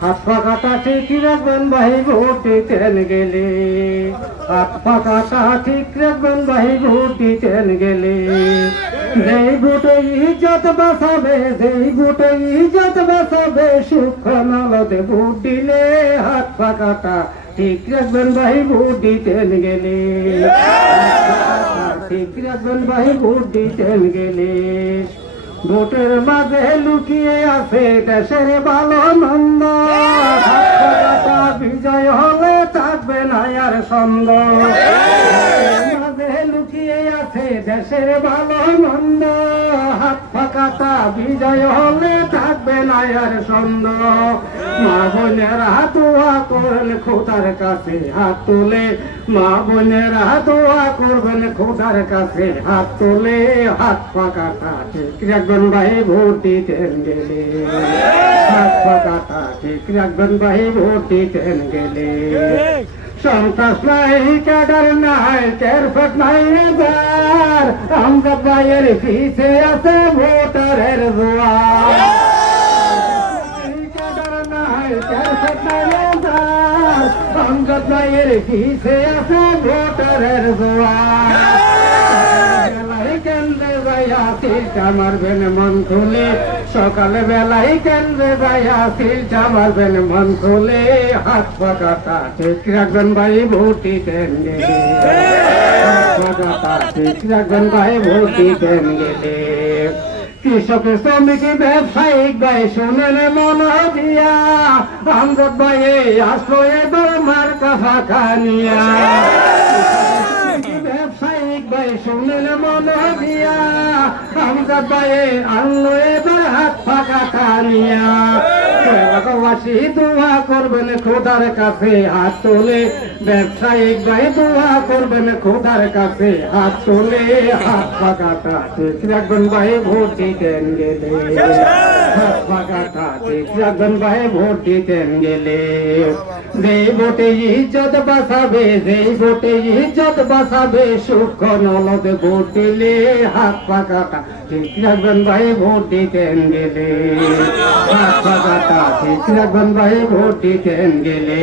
হাত পাকাটা ঠিক রাখবেন ভাই ভোট দিতেন গেলে? হাত পাকাটা ঠিক রাখবেন ভাই ভোট দিতেন গেলে? যেই ভোটে ইজ্জত বাঁচাবে, যেই ভোটে ইজ্জত বাঁচাবে সুখ নলদে ভোট দিলে হাত ঠিক ভাই ভোট গেলে। রাখবেন ভাই ভোট গেলে। ভোটের মাঝে লুকিয়ে আছে দেশের ভালো নন্দ বিজয় হলে থাকবে না আর সন্দ। আছে দেশের ভালো মন্দ। হাত ফাঁকাটা বিজয় হলে থাকবে না আর সন্দ। মা বোনেরা দোয়া করেন খোদার কাছে, হাত তুলে। মা বোনেরা দোয়া করবেন খোদার কাছে, হাত তুলে, হাত পাকাটা ঠিক রাখবেন ভাই ভোট দিতেন গেলে। হাত পাকাটা ঠিক রাখবেন ভাই ভোট দিতেন গেলে। সন্ত্রাস নাই, ক্যাডার নাই কেরফট নাই যার। আমরা ভাইয়ের পিছে আছে ভোটারের জোয়ার। অঙ্গদ ভাইয়ের পিছে আছে ভোটারের বেলায় কেন্দ্রে যাইয়া সিলটা মারবেন মন খুলে সকালে বেলায় কেন্দ্রে যাইয়া সিলটা মারবেন মন খুলে হাত পাকাটা ঠিক রাখবেন ভাই ভোটি দেন গেলে হাত পাকাটা ঠিক রাখবেন ভাই ভোটি দেন গেলে কৃষক শ্রমিক ব্যবসায়িক ভাই শুনেন মন দিয়া। আমগত ভাই আসলো এবার মার কাফা খানিয়া ব্যবসায়িক ভাই শুনেন মন দিয়া। এবার হাত ফাঁকা খানিয়া করবেন খোদার কাছে, হাত তোলে। ব্যবসায়িক ভাই দোয়া করবেন খোদার কাছে। হাত তোলে হাত পাকাটা রাখবেন ভাই ভোট দিতেন গেলে। হাত পাকাটা রাখবেন ভাই ভোট দিতেন গেলে। যেই ভোটে ইজ্জত বাঁচাবে, যেই ভোটে ইজ্জত বাঁচাবে, সুখ নলদ ভোট দিলে হাত পাকাটা ঠিক রাখবেন ভাই ভোট দিতেন গেলে। হাত পাকাটা ঠিক রাখবেন ভাই ভোট দিতেন গেলে।